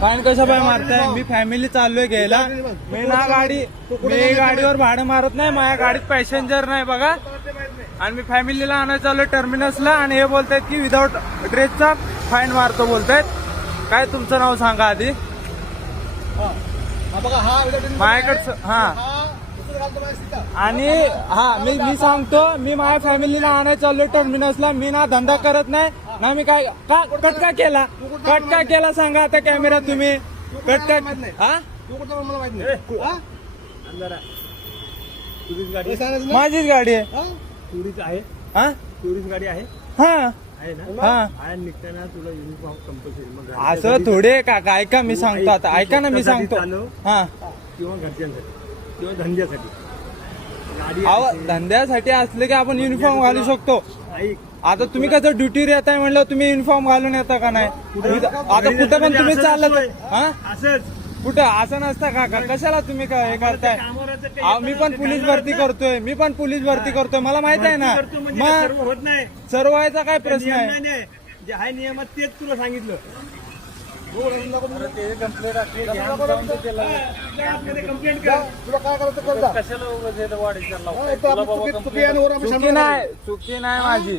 Fine कशा पाय मारताय? मी family चाललोय घ्यायला. मी गाडीवर भाडं मारत नाही. माझ्या गाडीत पॅसेंजर नाही बघा. आणि मी फॅमिलीला आणायला चाललोय टर्मिनसला. आणि हे बोलतायत की विदाऊट ड्रेसचा फाईन मारतो बोलतायत. काय तुमचं नाव सांगा आधी. माझ्याकडचं आणि मी सांगतो, मी माझ्या फॅमिलीला आणायला चाललोय टर्मिनसला. मी ना धंदा करत नाही ना. मी काय कट का केला सांगा आता कॅमेरा तुम्ही. कट का माझीच गाडी आहे. टुरिस्ट आहे. टुरिस्ट गाडी आहे. निघताना तुला युनिफॉर्म कंपल्सरी. असं थोडे काका ऐका मी सांगतो आता. ऐका ना मी सांगतो. किंवा घरच्यांसाठी किंवा धंद्यासाठी. धंद्यासाठी असले की आपण युनिफॉर्म घालू शकतो. आता तुम्ही कसं ड्युटीवर येताय म्हणलं तुम्ही युनिफॉर्म घालून येता का नाही? आता कुठं पण तुम्ही चालत असंच कुठं असं नसतं काका. कशाला तुम्ही हे करताय? मी पण पोलीस भरती करतोय. मला माहित आहे ना. मग होत नाही. सर्व व्हायचा काय प्रश्न आहे? जे आहे नियमात तेच तुला सांगितलं. कंप्लेंट कर. तुला काय करायचं कर. चुकी नाही माझी.